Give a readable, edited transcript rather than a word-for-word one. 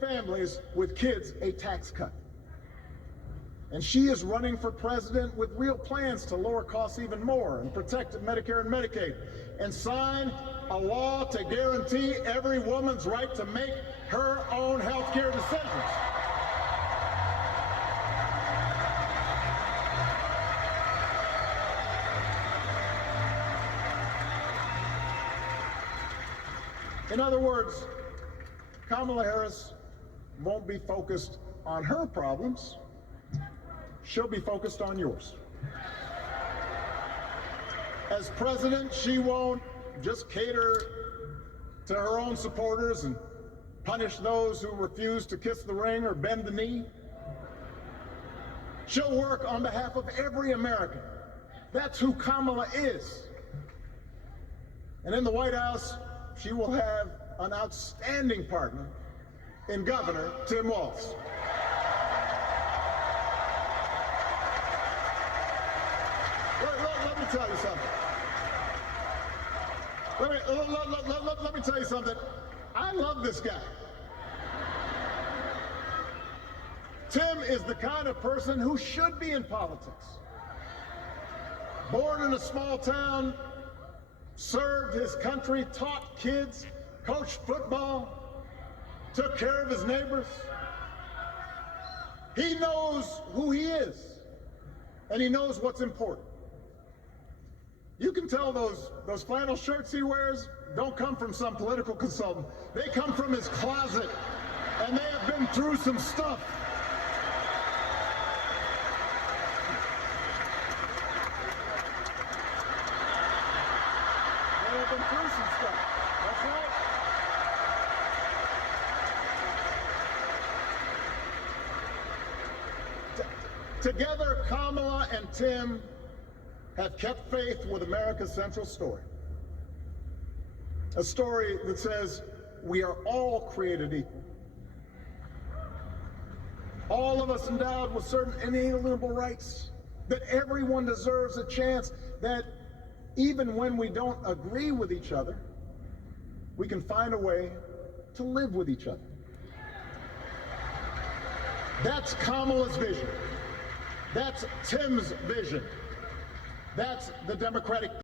families with kids a tax cut. And she is running for president with real plans to lower costs even more and protect Medicare and Medicaid and sign a law to guarantee every woman's right to make her own health care decisions. In other words, Kamala Harris won't be focused on her problems. She'll be focused on yours. As president, she won't just cater to her own supporters and punish those who refuse to kiss the ring or bend the knee. She'll work on behalf of every American. That's who Kamala is. And in the White House, she will have an outstanding partner in Governor Tim Walz. Let me tell you something. Let me tell you something. I love this guy. Tim is the kind of person who should be in politics. Born in a small town, served his country, taught kids, coached football, took care of his neighbors. He knows who he is, and he knows what's important. You can tell those flannel shirts he wears don't come from some political consultant. They come from his closet, and they have been through some stuff. They have been through some stuff. That's right. Together, Kamala and Tim have kept faith with America's central story. A story that says we are all created equal. All of us endowed with certain inalienable rights, that everyone deserves a chance, that even when we don't agree with each other, we can find a way to live with each other. That's Kamala's vision. That's Tim's vision. That's the Democratic